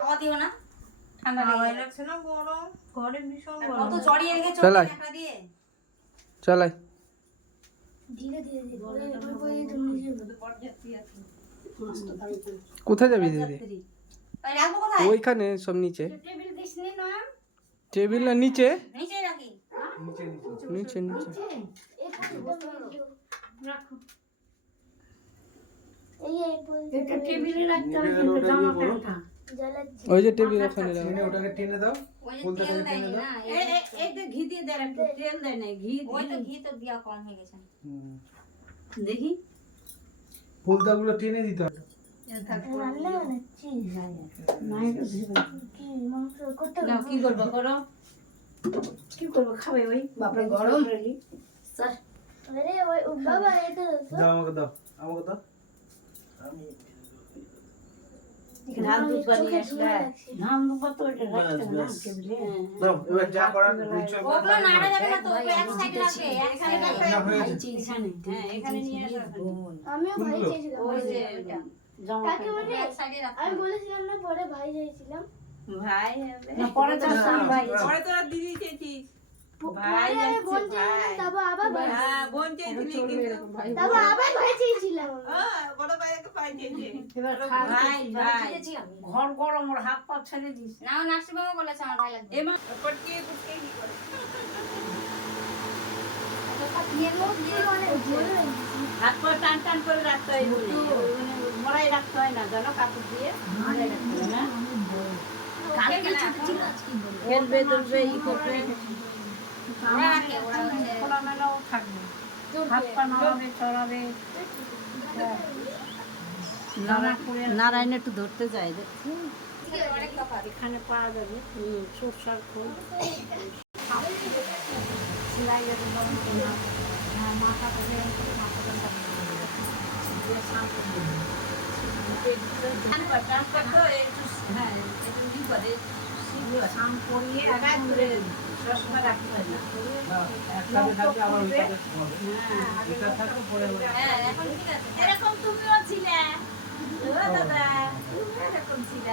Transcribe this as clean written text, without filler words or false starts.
খাওয়া দিও না, ঠান্ডা হাওয়াই লাগছে না, গরম ঘরে ভীষণ গরম। কত জড়িয়ে রেখেছো চালাই। একটা দিয়ে। চালাই। ধীরে ধীরে ধীরে কোথায় যাবি দিদি? তাই রাখবো কোথায়? ওইখানে সব নিচে। টেবিল দিসনি না টেবিল না নিচে? নিচে রাখি। নিচে নিচে। রাখো এটা টেবিলে রাখতে হবে, কিন্তু জামা প্যান্টটা জ্বালাচ্ছি। ওই যে টেবিল ওখানে রাখো। টেনে ওটাকে টেনে দাও। ওই যে বলতে তেল পারি দেয়নি টেনে দাও। না, এইটা ঘি দিয়ে দেয়, একটু তেল দেয় না, ঘি ওই তো দিয়ে। ঘি তো দেওয়া কম হয়ে গেছে। দেখি ফুলদাগুলো টেনে দিতে হবে। রান্না বানাচ্ছি না, এটা কি মাংস করতে নাও, কি করবো করো, কি করবো খাবে ওই বাপরে গরম। স্যার আরে ওই বাবা এটা দাও আমাকে দাও, আমাকে দাও। ধান দুধ বানিয়ে আসলে ধান দুধ তো এটা রাখতে না ব্যাস। টেবিলে। দাও, এবার যা করার নিশ্চয় করো। ওগুলো নাড়া যাবে না তো, ওগুলো এক সাইডে রাখবে, এক সাইডে রাখবে। না, হয়ে গেছে। এখানে, হ্যাঁ এখানে নিয়ে আসো। আমিও ভাই কোনগুলো? চেয়েছিলাম ওই যে জামা কাকে বলে এক সাইডে রাখবে। আমি বলেছিলাম না, পরে ভাই চেয়েছিলাম, ভাই হবে না, পরে তো সব ভাই। পরে তোরা দিদি চেয়েছিস, ভাই পরে আমি আসছে, বোন ভাই। চেয়েছিলাম, তারপর আবার ভাই, হ্যাঁ বোন চেয়েছিলি কিন্তু তারপর আবার ভাই চেয়েছিলাম আমি। বড় ভাইকে পাই চেয়েছে। এবার ভাই ভাই ঘর গরম, ওর হাত পা ছেড়ে দিস। না, ও নার্সিংহোমে বলেছে আমার ভাই লাগবে। এমা পটকিয়ে পুটকিয়ে কি করে? বিয়ের মধ্যে অনেক জোরে হাত পা টান টান করে রাখতে হয়, বলে মরাই রাখতে হয় না, জানো, কাপড় দিয়ে মরাই রাখতে হয় না। কালকে না, খেলবে তুলবে ই করবে, ওরা রাখে, ওরা হচ্ছে খোলা মেলাও থাকবে, হাত পা নাড়াবে চড়াবে। নারায়ণ একটু ধরতে যায়, দেখছি অনেক তফাৎ। এখানে পাওয়া যাবে সরষার খোল, সেলাই একদম মাথা থেকে হ্যাঁ একটু করে শাম করিয়ে চশমা রাখতে হয় না। একসাথে থাকলে আবার ওইটাকে হবে। এটা থাকলে পরে হবে। হ্যাঁ, এখন ঠিক আছে। এরকম তুমিও ছিলে, ও দাদা তুমি এরকম ছিলে।